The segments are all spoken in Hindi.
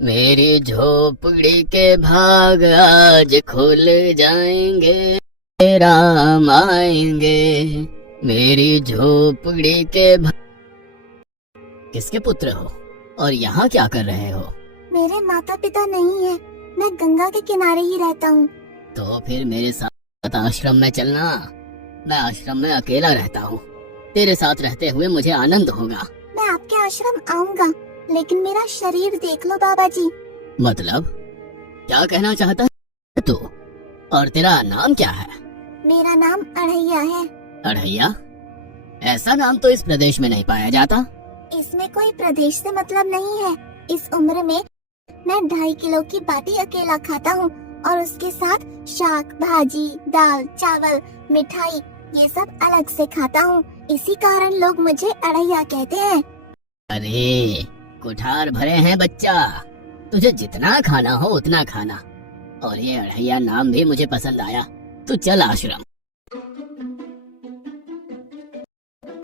मेरी झोपड़ी के भाग आज खुल जाएंगे, राम आएंगे। मेरी झोपड़ी के भाग। किसके पुत्र हो और यहाँ क्या कर रहे हो? मेरे माता पिता नहीं है, मैं गंगा के किनारे ही रहता हूँ। तो फिर मेरे साथ आश्रम में चलना। मैं आश्रम में अकेला रहता हूँ, तेरे साथ रहते हुए मुझे आनंद होगा। मैं आपके आश्रम आऊंगा, लेकिन मेरा शरीर देख लो बाबा जी। मतलब क्या कहना चाहता है तू? और तेरा नाम क्या है? मेरा नाम अढ़ैया है। अढ़ैया? ऐसा नाम तो इस प्रदेश में नहीं पाया जाता। इसमें कोई प्रदेश से मतलब नहीं है। इस उम्र में मैं 2.5 किलो की बाटी अकेला खाता हूँ और उसके साथ शाक, भाजी, दाल, चावल, मिठाई ये सब अलग से खाता हूँ। इसी कारण लोग मुझे अढ़ैया कहते हैं। अरे कुठार भरे हैं बच्चा, तुझे जितना खाना हो उतना खाना। और ये अढ़ैया नाम भी मुझे पसंद आया। तू चल आश्रम।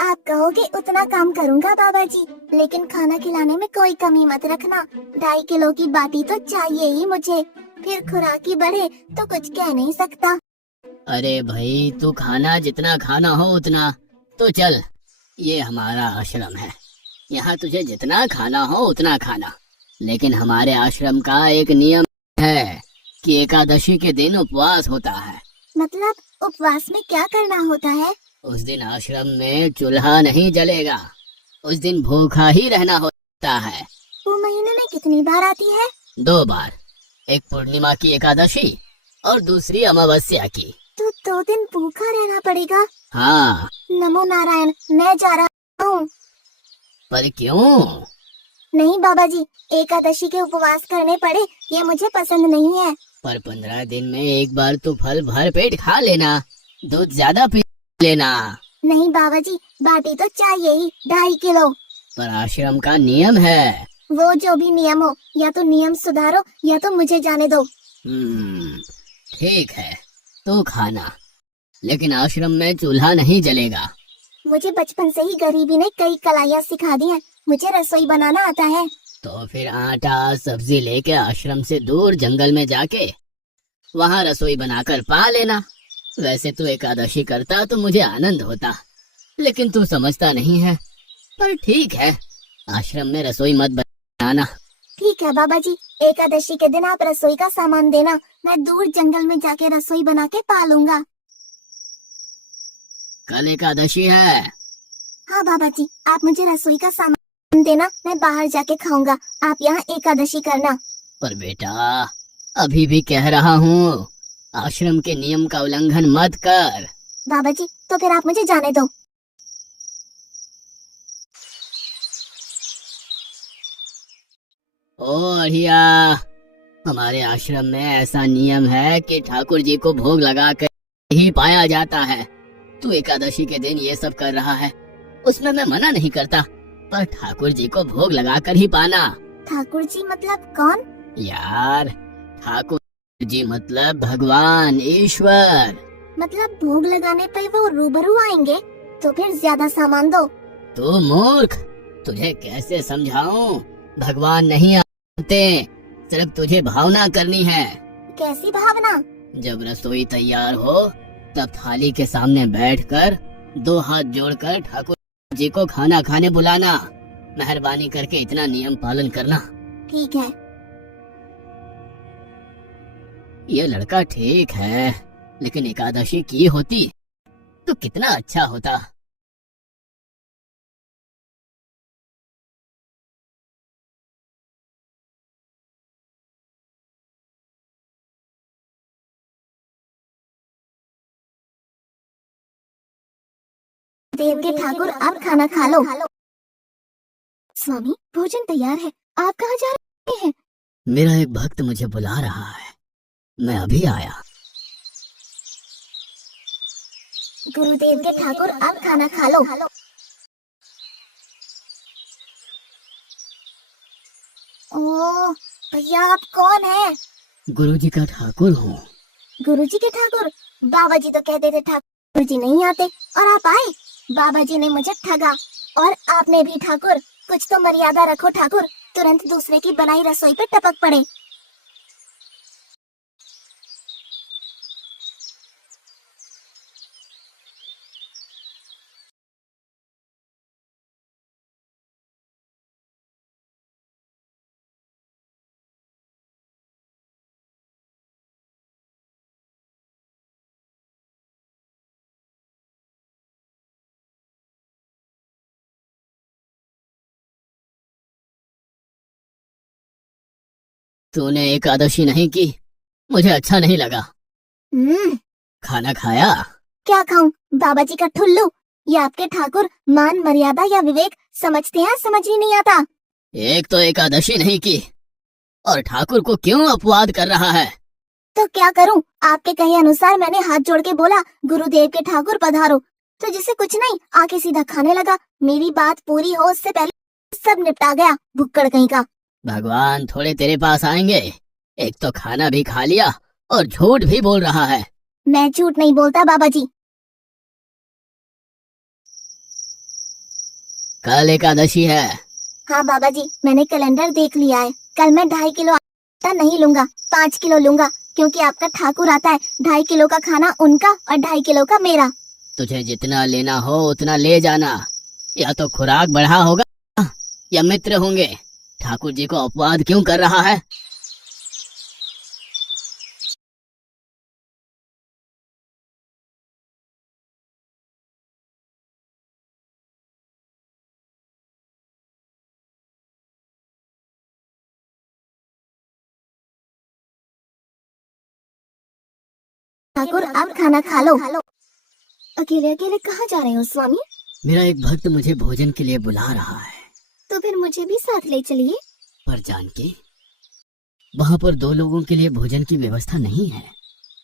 आप कहोगे उतना काम करूँगा बाबा जी, लेकिन खाना खिलाने में कोई कमी मत रखना। 2.5 किलो की बाटी तो चाहिए ही मुझे, फिर खुराकी बढ़े तो कुछ कह नहीं सकता। अरे भाई तू खाना जितना खाना हो उतना। तो चल, ये हमारा आश्रम है, यहाँ तुझे जितना खाना हो उतना खाना। लेकिन हमारे आश्रम का एक नियम है कि एकादशी के दिन उपवास होता है। मतलब उपवास में क्या करना होता है? उस दिन आश्रम में चूल्हा नहीं जलेगा, उस दिन भूखा ही रहना होता है। वो महीने में कितनी बार आती है? 2 बार, एक पूर्णिमा की एकादशी और दूसरी अमावस्या की। तो 2 दिन भूखा रहना पड़ेगा। हाँ। नमो नारायण, मैं जा रहा हूँ। पर क्यों? नहीं बाबा जी, एकादशी के उपवास करने पड़े ये मुझे पसंद नहीं है। पर 15 दिन में एक बार तो फल भर पेट खा लेना, दूध ज्यादा पी लेना। नहीं बाबा जी, बाटी तो चाहिए ही 2.5 किलो। पर आश्रम का नियम है। वो जो भी नियम हो, या तो नियम सुधारो या तो मुझे जाने दो। ठीक है, तो खाना, लेकिन आश्रम में चूल्हा नहीं जलेगा। मुझे बचपन से ही गरीबी ने कई कलाइयाँ सिखा दी हैं। मुझे रसोई बनाना आता है। तो फिर आटा सब्जी लेके आश्रम से दूर जंगल में जाके वहाँ रसोई बनाकर पा लेना। वैसे तो एकादशी करता तो मुझे आनंद होता, लेकिन तू समझता नहीं है। पर ठीक है, आश्रम में रसोई मत बनाना। ठीक है बाबा जी, एकादशी के दिन आप रसोई का सामान देना, मैं दूर जंगल में जाके रसोई बना के पा लूंगा। कल एकादशी है। हाँ बाबा जी, आप मुझे रसोई का सामान देना, मैं बाहर जाके खाऊंगा। आप यहाँ एकादशी करना। पर बेटा, अभी भी कह रहा हूँ, आश्रम के नियम का उल्लंघन मत कर। बाबा जी, तो फिर आप मुझे जाने दो। ओ अढ़िया, हमारे आश्रम में ऐसा नियम है कि ठाकुर जी को भोग लगा कर ही पाया जाता है। तू एकादशी के दिन ये सब कर रहा है, उसमें मैं मना नहीं करता, पर ठाकुर जी को भोग लगा कर ही पाना। ठाकुर जी मतलब कौन? यार, ठाकुर जी मतलब भगवान ईश्वर। मतलब भोग लगाने पे वो रूबरू आएंगे? तो फिर ज्यादा सामान दो। तू मूर्ख, तुझे कैसे समझाऊं? भगवान नहीं आते, सिर्फ तुझे भावना करनी है। कैसी भावना? जब रसोई तैयार हो तब थाली के सामने बैठकर 2 हाथ जोड़कर ठाकुर जी को खाना खाने बुलाना। मेहरबानी करके इतना नियम पालन करना। ठीक है। ये लड़का ठीक है, लेकिन एकादशी की होती तो कितना अच्छा होता। देव के ठाकुर, आप खाना खा लो। स्वामी, भोजन तैयार है, आप कहाँ जा रहे हैं? मेरा एक भक्त मुझे बुला रहा है, मैं अभी आया। गुरुदेव के ठाकुर, आप खाना खा लो। ओह भैया, आप कौन है? गुरुजी का ठाकुर हूँ। गुरुजी के ठाकुर? बाबा जी तो कहते थे ठाकुर जी नहीं आते, और आप आए। बाबा जी ने मुझे ठगा, और आपने भी ठाकुर। कुछ तो मर्यादा रखो ठाकुर, तुरंत दूसरे की बनाई रसोई पे टपक पड़े। तूने एकादशी नहीं की, मुझे अच्छा नहीं लगा। खाना खाया? क्या खाऊं? बाबा जी का ठुल्लू। ये आपके ठाकुर मान मर्यादा या विवेक समझते हैं, समझ ही नहीं आता। एक तो एकादशी नहीं की और ठाकुर को क्यों अपवाद कर रहा है? तो क्या करूं? आपके कहे अनुसार मैंने हाथ जोड़ के बोला, गुरुदेव के ठाकुर पधारो, तो जिसे कुछ नहीं आके सीधा खाने लगा। मेरी बात पूरी हो उससे पहले सब निपटा गया, भुक्कड़ कहीं का। भगवान थोड़े तेरे पास आएंगे। एक तो खाना भी खा लिया और झूठ भी बोल रहा है। मैं झूठ नहीं बोलता बाबा जी। कल एकादशी है। हाँ बाबा जी, मैंने कैलेंडर देख लिया है। कल मैं 2.5 किलो आटा नहीं लूंगा, 5 किलो लूंगा, क्योंकि आपका ठाकुर आता है। 2.5 किलो का खाना उनका और 2.5 किलो का मेरा। तुझे जितना लेना हो उतना ले जाना। या तो खुराक बढ़ा होगा या मित्र होंगे। ठाकुर जी को अपवाद क्यों कर रहा है? ठाकुर आप खाना खा लो। अकेले अकेले कहाँ जा रहे हो स्वामी? मेरा एक भक्त मुझे भोजन के लिए बुला रहा है। तो फिर मुझे भी साथ ले चलिए। पर जानकी, वहाँ पर 2 लोगों के लिए भोजन की व्यवस्था नहीं है।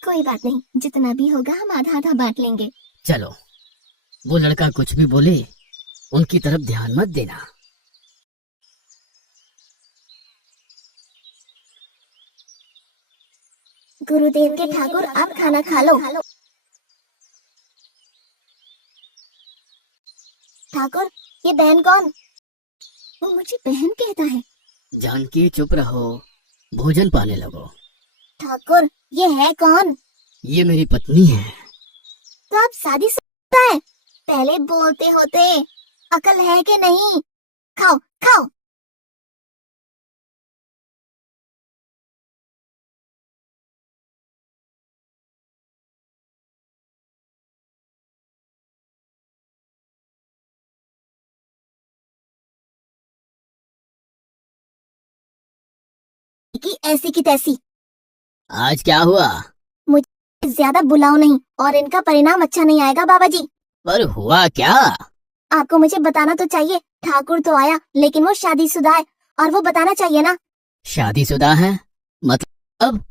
कोई बात नहीं, जितना भी होगा हम आधा आधा बांट लेंगे। चलो, वो लड़का कुछ भी बोले उनकी तरफ ध्यान मत देना। गुरुदेव के ठाकुर आप खाना खा लो। ठाकुर, ये बहन कौन? वो मुझे बहन कहता है। जानकी चुप रहो, भोजन पाने लगो। ठाकुर, ये है कौन? ये मेरी पत्नी है। तो आप शादीशुदा है? पहले बोलते होते, अकल है कि नहीं? खाओ खाओ। की ऐसी की तैसी। आज क्या हुआ? मुझे ज्यादा बुलाओ नहीं, और इनका परिणाम अच्छा नहीं आएगा बाबा जी। पर हुआ क्या? आपको मुझे बताना तो चाहिए। ठाकुर तो आया, लेकिन वो शादीशुदा है, और वो बताना चाहिए ना। शादीशुदा है? मतलब?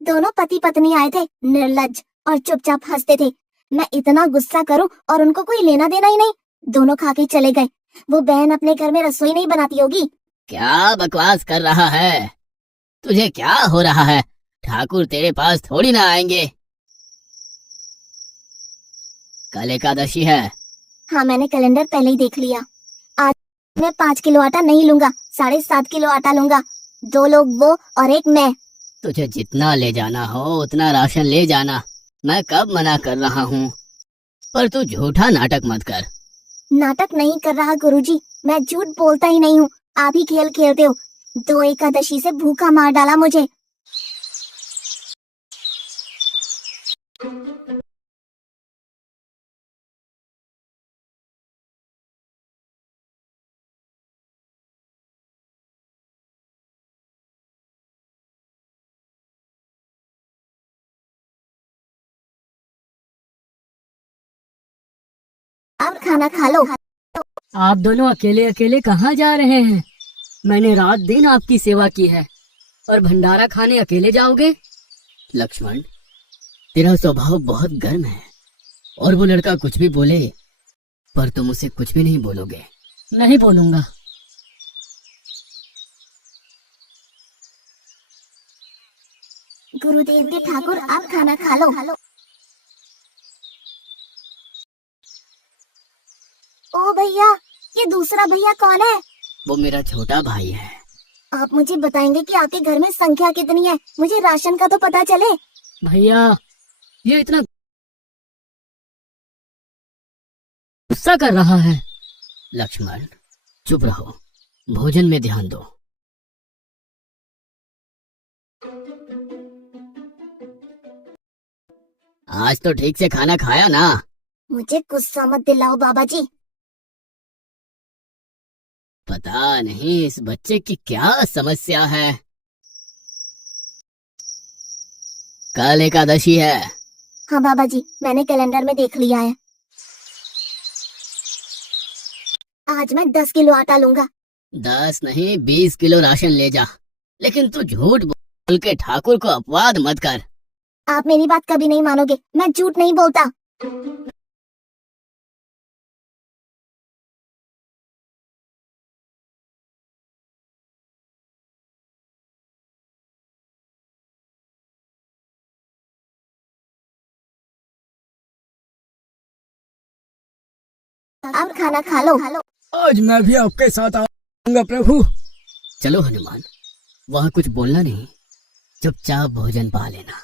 दोनों पति पत्नी आए थे, निर्लज्ज, और चुपचाप हंसते थे। मैं इतना गुस्सा करूं और उनको कोई लेना देना ही नहीं। दोनों खा के चले गए। वो बहन अपने घर में रसोई नहीं बनाती होगी। क्या बकवास कर रहा है? तुझे क्या हो रहा है? ठाकुर तेरे पास थोड़ी ना आएंगे। कल एकादशी है। हाँ, मैंने कैलेंडर पहले ही देख लिया। आज मैं 5 किलो आटा नहीं लूंगा, 7.5 किलो आटा लूंगा। 2 लोग वो और एक मैं। तुझे जितना ले जाना हो उतना राशन ले जाना। मैं कब मना कर रहा हूँ। पर तू झूठा नाटक मत कर। नाटक नहीं कर रहा गुरुजी, मैं झूठ बोलता ही नहीं हूँ। आप ही खेल खेलते हो। 2 एकादशी से भूखा मार डाला मुझे। आप खाना खा लो। आप दोनों अकेले अकेले कहाँ जा रहे हैं? मैंने रात दिन आपकी सेवा की है और भंडारा खाने अकेले जाओगे? लक्ष्मण, तेरा स्वभाव बहुत गर्म है और वो लड़का कुछ भी बोले पर तुम उसे कुछ भी नहीं बोलोगे। नहीं बोलूंगा। गुरुदेव के ठाकुर आप खाना खा लो। ओ भैया, ये दूसरा भैया कौन है? वो मेरा छोटा भाई है। आप मुझे बताएंगे कि आपके घर में संख्या कितनी है? मुझे राशन का तो पता चले। भैया, ये इतना गुस्सा कर रहा है। लक्ष्मण, चुप रहो, भोजन में ध्यान दो। आज तो ठीक से खाना खाया ना? मुझे गुस्सा मत दिलाओ बाबा जी। पता नहीं इस बच्चे की क्या समस्या है। कल एकादशी है। हाँ बाबा जी, मैंने कैलेंडर में देख लिया है। आज मैं 10 किलो आटा लूंगा। 10 नहीं 20 किलो राशन ले जा, लेकिन तू झूठ बोल के ठाकुर को अपवाद मत कर। आप मेरी बात कभी नहीं मानोगे, मैं झूठ नहीं बोलता। अब खाना खा लो। आज मैं भी आपके साथ आऊंगा प्रभु। चलो हनुमान, वहाँ कुछ बोलना नहीं, चुपचाप भोजन पा लेना।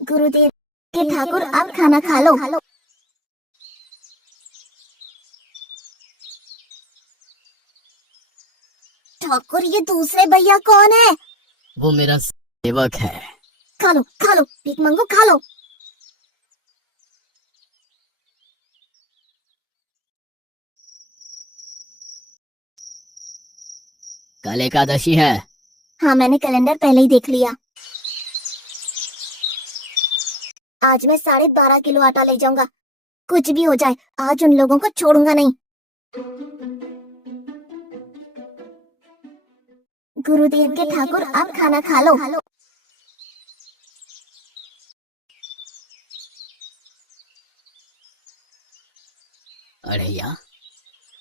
गुरुदेव के ठाकुर, अब खाना खा लो। ठाकुर, ये दूसरे भैया कौन है? वो मेरा सेवक है। खा लो भीख मंगो, खा लो। कल एकादशी है। हाँ, मैंने कैलेंडर पहले ही देख लिया। आज मैं 12.5 किलो आटा ले जाऊंगा। कुछ भी हो जाए, आज उन लोगों को छोड़ूंगा नहीं। गुरुदेव के ठाकुर, अब खाना खा लो। अड़ैया,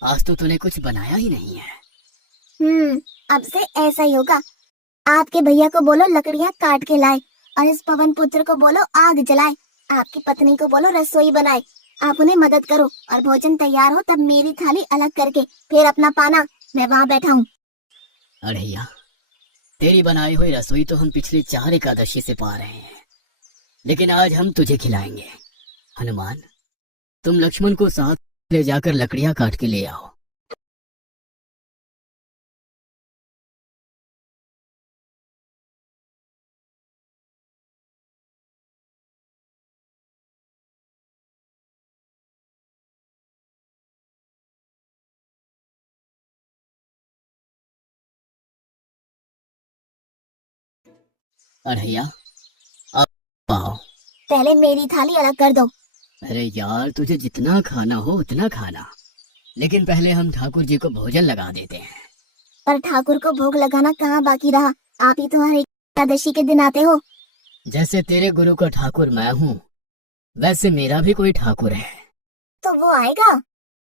आज तो तूने कुछ बनाया ही नहीं है। अब से ऐसा ही होगा। आपके भैया को बोलो लकड़ियाँ काट के लाए, और इस पवन पुत्र को बोलो आग जलाए। आपकी पत्नी को बोलो रसोई बनाए। आप उन्हें मदद करो, और भोजन तैयार हो तब मेरी थाली अलग करके फिर अपना पाना। मैं वहाँ बैठा हूँ। अड़ैया, तेरी बनाई हुई रसोई तो हम पिछले 4 एकादशी से पा रहे हैं, लेकिन आज हम तुझे खिलाएंगे। हनुमान, तुम लक्ष्मण को साथ ले जाकर लकड़ियां काट के ले आओ। अड़ैया, अब आओ। पहले मेरी थाली अलग कर दो। अरे यार, तुझे जितना खाना हो उतना खाना, लेकिन पहले हम ठाकुर जी को भोजन लगा देते हैं। पर ठाकुर को भोग लगाना कहाँ बाकी रहा? आप ही तो हर एकादशी के दिन आते हो। जैसे तेरे गुरु का ठाकुर मैं हूँ, वैसे मेरा भी कोई ठाकुर है। तो वो आएगा?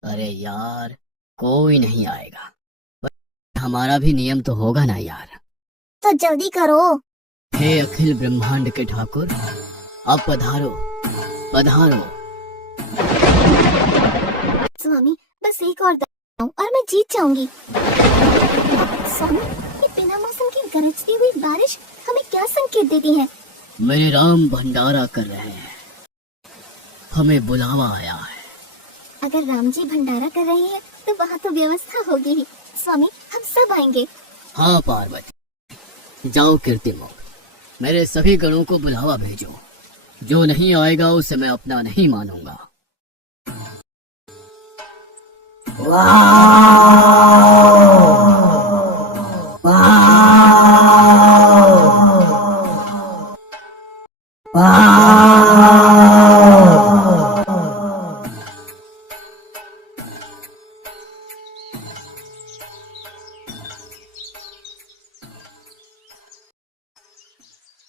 अरे यार, कोई नहीं आएगा, पर हमारा भी नियम तो होगा ना यार। तो जल्दी करो। हे अखिल ब्रह्मांड के ठाकुर, अब पधारो पधारो। स्वामी, बस एक और दबाओ और मैं जीत जाऊंगी। स्वामी, ये बिना मौसम की गरजती हुई बारिश हमें क्या संकेत देती है? मेरे राम भंडारा कर रहे हैं, हमें बुलावा आया है। अगर राम जी भंडारा कर रहे हैं तो वहाँ तो व्यवस्था होगी ही। स्वामी, हम सब आएंगे। हाँ पार्वती, जाओ कीर्तिमुख, मेरे सभी गणों को बुलावा भेजो। जो नहीं आएगा उसे मैं अपना नहीं मानूंगा।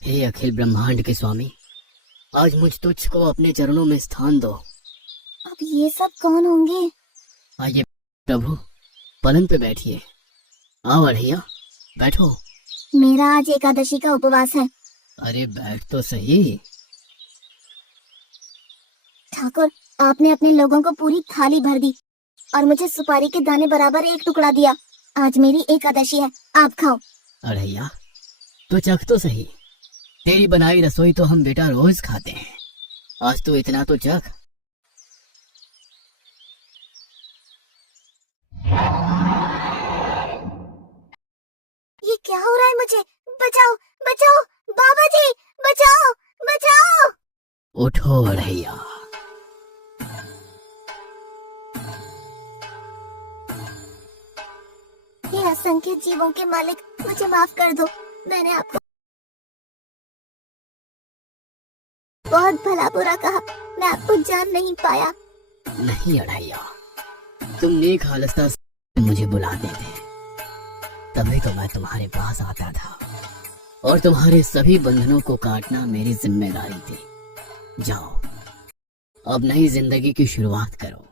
हे अखिल ब्रह्मांड के स्वामी, आज मुझ तुझ को अपने चरणों में स्थान दो। अब ये सब कौन होंगे? आइए प्रभु, पलंग पे बैठिए। आओ अड़ैया, बैठो। मेरा आज एकादशी का उपवास है। अरे बैठ तो सही। ठाकुर, आपने अपने लोगों को पूरी थाली भर दी और मुझे सुपारी के दाने बराबर एक टुकड़ा दिया। आज मेरी एकादशी है, आप खाओ। अड़ैया, तो चख तो सही। तेरी बनाई रसोई तो हम बेटा रोज खाते हैं, आज तो इतना तो चख। ये क्या हो रहा है मुझे? बचाओ बचाओ, बाबा जी बचाओ बचाओ। उठो अड़ैया। ये असंख्य जीवों के मालिक, मुझे माफ कर दो। मैंने आपको बहुत भला बुरा कहा, मैं आपको जान नहीं पाया। नहीं अड़ैया, तुम नेक हालस्ता से मुझे बुलाते थे, तभी तो मैं तुम्हारे पास आता था, और तुम्हारे सभी बंधनों को काटना मेरी जिम्मेदारी थी। जाओ, अब नई जिंदगी की शुरुआत करो।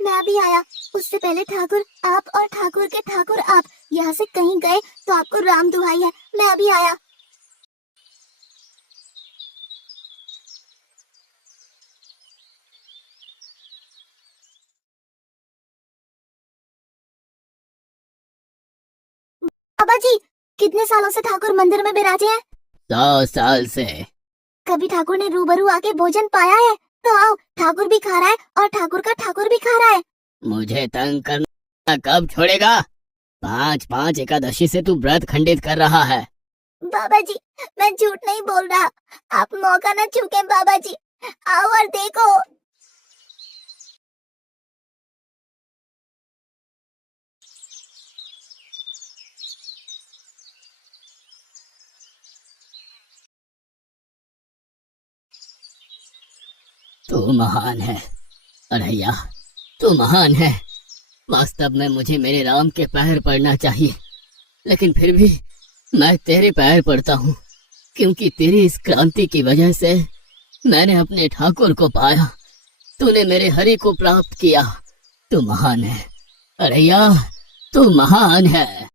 मैं अभी आया। उससे पहले ठाकुर आप और ठाकुर के ठाकुर आप यहाँ से कहीं गए तो आपको राम दुहाई है। मैं अभी आया। बाबा जी, कितने सालों से ठाकुर मंदिर में विराजे हैं? 100 साल से। कभी ठाकुर ने रूबरू आके भोजन पाया है? तो आओ, ठाकुर भी खा रहा है और ठाकुर का ठाकुर भी खा रहा है। मुझे तंग करना कब छोड़ेगा? 5-5 एकादशी से तू व्रत खंडित कर रहा है। बाबा जी, मैं झूठ नहीं बोल रहा। आप मौका न चूके बाबा जी, आओ और देखो। तू महान है अड़ैया, तू महान है। वास्तव में मुझे मेरे राम के पैर पड़ना चाहिए, लेकिन फिर भी मैं तेरे पैर पड़ता हूँ, क्योंकि तेरी इस क्रांति की वजह से मैंने अपने ठाकुर को पाया। तूने मेरे हरि को प्राप्त किया। तू महान है अड़ैया, तू महान है।